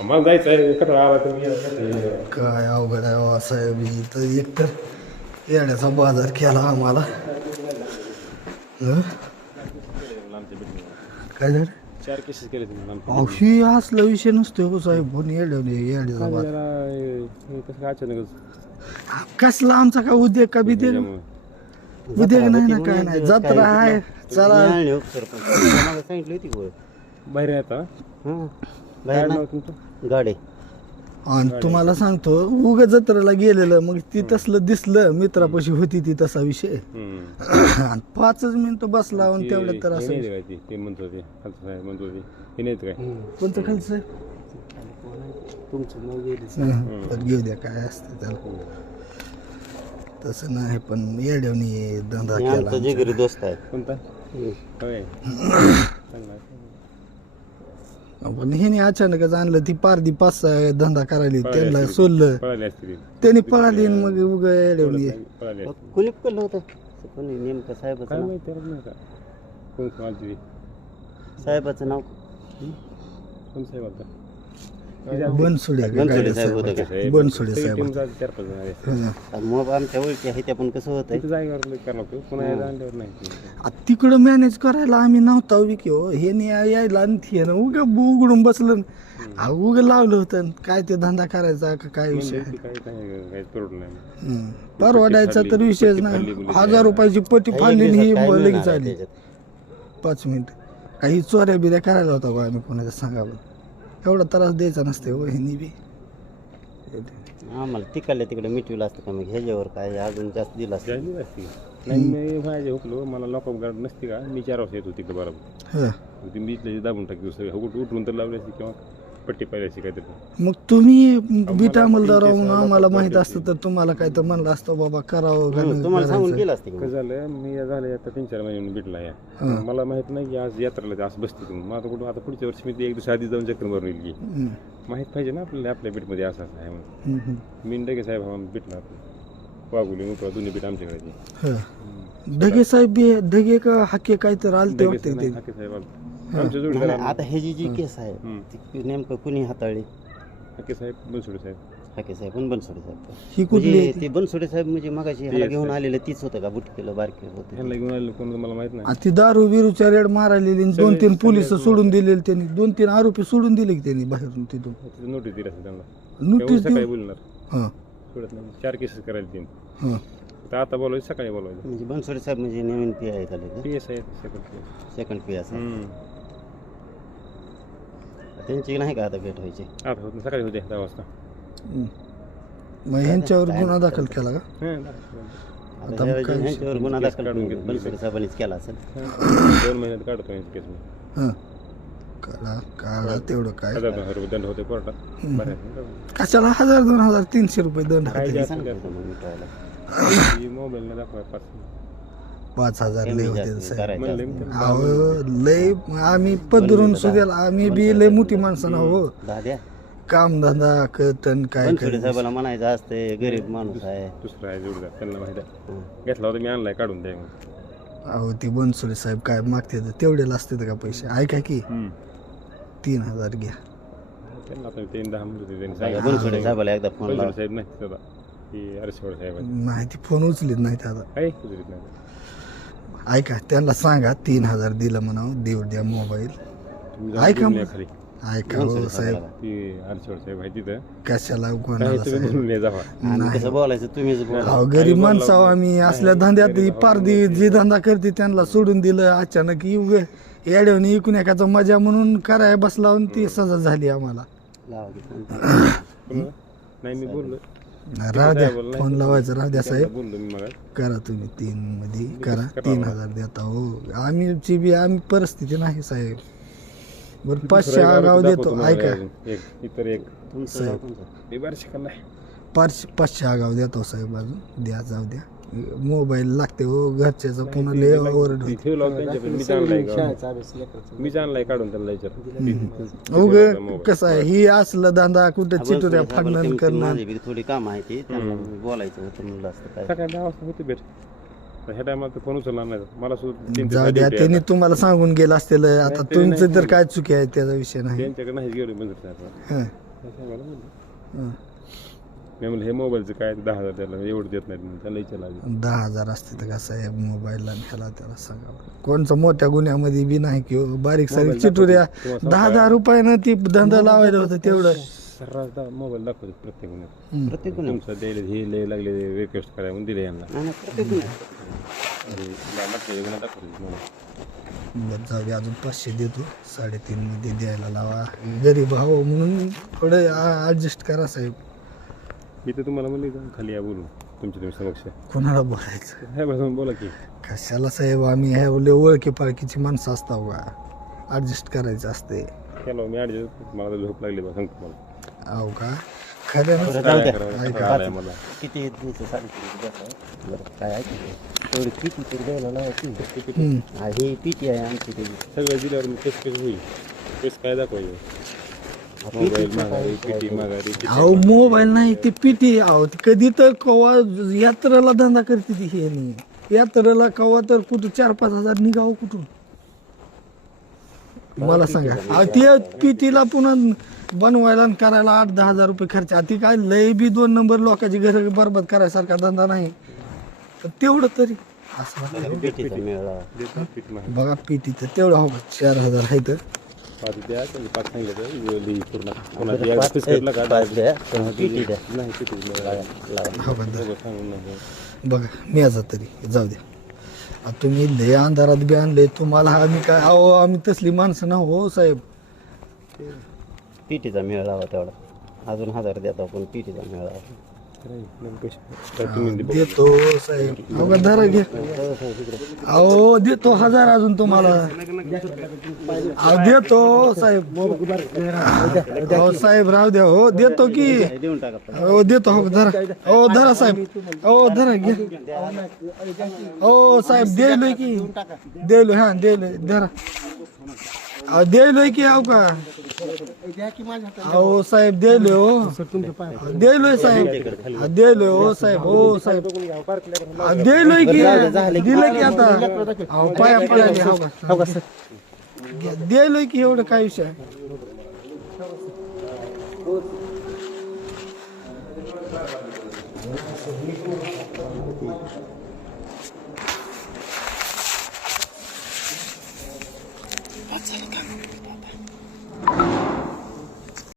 मला जायचं कटाळा आला तर मी काय अवघड आहे साहेब, तर एकतर येण्याचा बाजार केला आम्हाला. काय झालं? 4 केसेस केले तुम्ही. अशी असला विषय नसतो हो साहेब, पण येण्याचा बाजार कसं अचानकच कसला आमचा काय उद्योग का बिद्योग उद्योग नाही ना, काय नाही, जत्रा आहे चला. सांगितली होती गोळ बाहेर येता बाहेर नाव तुमचं? गाडी. आणि तुम्हाला सांगतो उग जत्रेला गेलेलं, मग ती तसलं दिसलं मित्रापाशी होती ती तसा विषय. आणि 5 मिनिटं बसला आणि तेवढं तर असं ते म्हणत होते खालचं साहेब म्हणत होते हे नाहीत काय कोणतं खालचं तुमचं नाव गेली. पण घेऊ द्या, काय असतं त्याला तसं नाही. पण येड्यावनी धंदा केला आमचा जिगरी दोस्त आहे. कोणता होय चांगला आहे. पण ह्याने अचानकच आणलं, ती पारदी 5-6 धंदा करायला त्यांना सोडलं, पळाले असतील त्यांनी पळाली आणि मग उग येड्यावनी. पळाले असतील कुलीप केलं होतं कोणी नेमकं काय साहेबाचं नाव. माहिती नाही का कोण कोणाची साहेबाचं नाव कोण साहेब आता बनसोडे बनसोडे साहेब होतं का. बनसोडे साहेब 4-5 जण आहे. मग आमच्या ओळखी आहे त्या, पण कसं होतंय तिथं जागेवर करावं लागतं पुन्हा यायला आणल्यावर नाही. तिकडं मॅनेज करायला आम्ही नव्हता विकी हो, हे यायला आणि ते उग उघडून बसलं, उग लावलं होतं. काय ते धंदा करायचा का काय विषय. काय काय काय तोड नाही. परवडायचा तर विषयच नाही. 1000 रुपयाची पट्टी फाडली आणि ही लगेच आली 5 मिनिट. काही चोऱ्या बिऱ्या करायला होता का आम्ही कोणाचं सांगावं, एवढा त्रास द्यायचा नसते हो ह्यांनी बी. आम्हाला तिकडल्या तिकडे मिटविलं असतं का, मग ह्याच्यावर काय अजून जास्त दिलं असतं. जायली असती नाही. मी माझ्या हुकलो मला लॉकअप गार्ड नसते का, मी 4 वर्ष येत होती तिकडे बरोबर. ती मी इथल्या दाबून टाकली सगळं उठून तर लावली असती किंवा पट्टी पाहिजे असते काहीतरी. मग तुम्ही बीट अंमलदार राहून आम्हाला माहित असतं तर तुम्हाला काय तर म्हणलं असतं बाबा करावं का नाही तुम्हाला सांगून करायचं. केलं असतं कसं झालं मी झालं आता 3-4 महिने भेटला या मला माहित नाही की आज यात्रेला असं बसते तुम्ही. मग आता कुठं आता पुढच्या वर्षी मी ते 1 दिवस आधी जाऊन चक्कर मारून येईल की माहीत पाहिजे ना आपल्याला आपल्या बीटमध्ये असं असं आहे म्हणून. मी डगे साहेब हा भेटला वागुली उपरा दोन्ही बीट आमच्याकडे. ढगे साहेब बी ढगे का हाके काय तर आलते वाटते ते. हाके साहेब आमच्या जोडीदार आता ह्याची जी केस आहे ती नेमकं कुणी हाताळली. हाके साहेब बनसोडे साहेब हाके साहेब पण बनसोडे साहेब. ही कुठली म्हणजे ते बनसोडे साहेब म्हणजे मगाशी ह्याला घेऊन आलेलं तीच होतं का, बुटकेलं बारके होते. ह्यांना घेऊन आलेलं कोण मला माहित नाही. ती दारू बिरूच्या रेड मारायलेली 2-3 पोलिस सोडून दिलेले त्यांनी, 2-3 आरोपी सोडून दिले की त्यांनी बाहेरून तिथून. तिथं नोटीस दिली असेल त्यांना. नोटीस सकाळी बोलणार हां सोडत नाही. 4 केसेस करायला 3 हां तर आता बोलायचं सकाळी बोलायचं. म्हणजे बनसोडे साहेब म्हणजे नवीन पी आहे का PS आहे सेकंड पी असं. त्यांची नाही का आता भेट व्हायची. आता होत सकाळी होते 10 वाजता. मग ह्यांच्यावर गुन्हा दाखल केला का? आता ह्यांच्यावर गुन्हा दाखल बनसोडे साहेबांनीच केला असेल. 2 महिन्यात काढतो यांची केस. हां काढा तेवढं काय 1000 रुपये दंड होते कोर्टात. कशाला 1000, 2000, 300 रुपये दंड काय सांगितलं मग मिटवायला. मोबाईल दाखवा 5000 लय होते साहेब. म्हणले अहो लय आम्ही पदरून सुद्याला आम्ही बी लय मोठी माणसं ना हो. दाद्या काम धंदा करतन काय बनसोडे साहेबाला म्हणायचं असते गरीब माणूस आहे. दुसरा आहे जोडीदार त्यांना माहिती आहे. घेतला होता मी आणलाय काढून द्या म्हणून. अहो ती बनसोडे साहेब काय मागते तेवढेला असते का पैसे. ऐका की 3000 घ्या. त्यांना आता 3-10 म्हणत होते त्यांनी सांगितलं. बनसोडे साहेबाला एकदा फोन लावा. साहेब नाही दादा ती अरशेवाड साहेब आहे. नाही ती फोन उचलीत नाही आता. काय उचलीत नाही. ऐका त्यांना सांगा 3000 दिलं म्हणावं देऊ द्या मोबाईल. तुम्ही ऐका जाऊन मग. खाली ऐका हो साहेब ती अरशेवाड साहेब आहे तिथं कशाला काय कोणाला तुम्ही बोलून ये जावा. आणि कसं बोलायचं तुम्हीच बोला. अहो गरीब माणसाव आम्ही असल्या धंद्यात ही पारदी जी धंदा करते त्यांना सोडून दिलं अचानक येड्यावनी इकून एकाचा मजा म्हणून कराय बसला ती सजा झाली आम्हाला. लावा की फोन. नाही मी बोललो राहू द्या फोन लावायचं राहू द्या साहेब. बोललो मी मग करा तुम्ही 3 मध्ये करा 3000 देता हो. आम्ही परिस्थिती नाही साहेब. बरं 500 आगाव देतो ऐका एक इतर एक तुमचं नाव कोणतं? मी बारशे खाल्लाय 500 आगाव देतो साहेब अजून द्या जाऊ द्या मोबाईल लागते हो घरच्याचा पुन्हा लय ओरड ती ठेवला होता त्यांच्याकडे मी जाणलाय मी जाणलाय काढून त्याला विचार उग कसं आहे ही असलं धंदा कुठं आपण चिटुऱ्या थोडी फाडणं खबर करणं माझी बी थोडी काम आहे ती त्यांना बोलायचं होतं म्हणलं असतं काय सकाळी 10 वाजता होते भेट ह्या टायमाला फोन उचलला नाही मला सुद्धा जाऊ द्या त्यांनी तुम्हाला सांगून गेलं असतील आता तुमचं तर काय चुकी आहे त्याचा विषय नाही त्यांच्याकडे नाही गेलो बंद हं. मी म्हणलं हे मोबाईलचं काय 10,000 त्याला एवढं देत नाही त्याला विचारला 10,000 असते तर कसं आहे मोबाईलला ह्याला त्याला सांगा कोणचं मोठ्या गुन्ह्यामध्ये बी नाही की बारीक सारीक चिटुऱ्या 10,000 रुपयानं ती धंदा लावायला होतं तेवढं सर्रास मोबाईल दाखवतो प्रत्येक गुन्ह्यात प्रत्येक तुमचं द्यायला हे लय लागले रिक्वेस्ट करायला म्हणून दिले यांना नाही, प्रत्येक गुन्हा. दाखवतो बरं जाऊ दे अजून 500 देतो 3.5 मध्ये द्यायला लावा गरीब भाऊ म्हणून थोडं ऍडजस्ट करा साहेब मी तर तुम्हाला म्हणले खाली या बोलू तुमच्या तुम्ही समक्ष कोणाला बोलायचं हे बसून बोला की कशाला साहेब आम्ही ह्या ओळखी पाळखीची माणसं असता का ऍडजस्ट करायचं असते केलं मी ॲडजस्ट मला तर झोप लागली बा सांगतो मला अहो का खरं बरं, जाऊ द्या. काय आलंय मला किती तुमचं 3.5 द्यायचं? बरं, काय आहे ते? तेवढी किती तरी द्यायला लावायची ही पीटी आहे आमची त्याची सगळं दिल्यावर मी कसं होईल कसं काय दाखवायचं मोबाईल माघारी पिटी माघारी अहो मोबाईल नाही ते पिटी अहो ती कधी तर कवा यात्रेला धंदा करते ती हे नाही यात्रेला कवा तर कुठं 4-5 हजार निघावं कुठून मला सांगा अहो ते पिटीला पुन्हा बनवायला आणि करायला 8-10 हजार रुपये खर्च ती काय लय बी 2 नंबर लोकांची घर बरबाद करायसारखा धंदा नाही तर तेवढं तरी असं वाटतं. पीटीचा मेळा पीठ माघारी बघा पिटी तर तेवढं हो 4,000 आहे तर 5 द्या त्यांनी 5 सांगितलं तर लिही पूर्ण कोणाची एक फिस्कटला का पाच द्या पीटी द्या नाही पिटी लावा. हो का दा- सांगून नाही बघा मी आज तरी जाऊ द्या आता तुम्ही लय अंधारात बी आणले तुम्हाला आम्ही काय अहो आम्ही तसली माणसं ना हो साहेब पीटीचा मेळ लावा तेवढा अजून 1000 देतो आपण पीटीचा मेळ लावा देतो साहेब अहो का धरा घे अहो देतो 1000 अजून तुम्हाला अहो देतो साहेब अहो साहेब राहू द्या हो देतो की देऊन टाका हो देतो हो धरा हो धरा साहेब हो धरा घे हो साहेब देलोय की देलोय हा देलोय धरा अहो देलोय की अहो का अहो साहेब देलोय हो देलोय साहेब देलोय हो साहेब हो साहेब देलोय की दिलं की आता अहो पाया पडायला हो का देलोय की एवढं काय विषय आहे?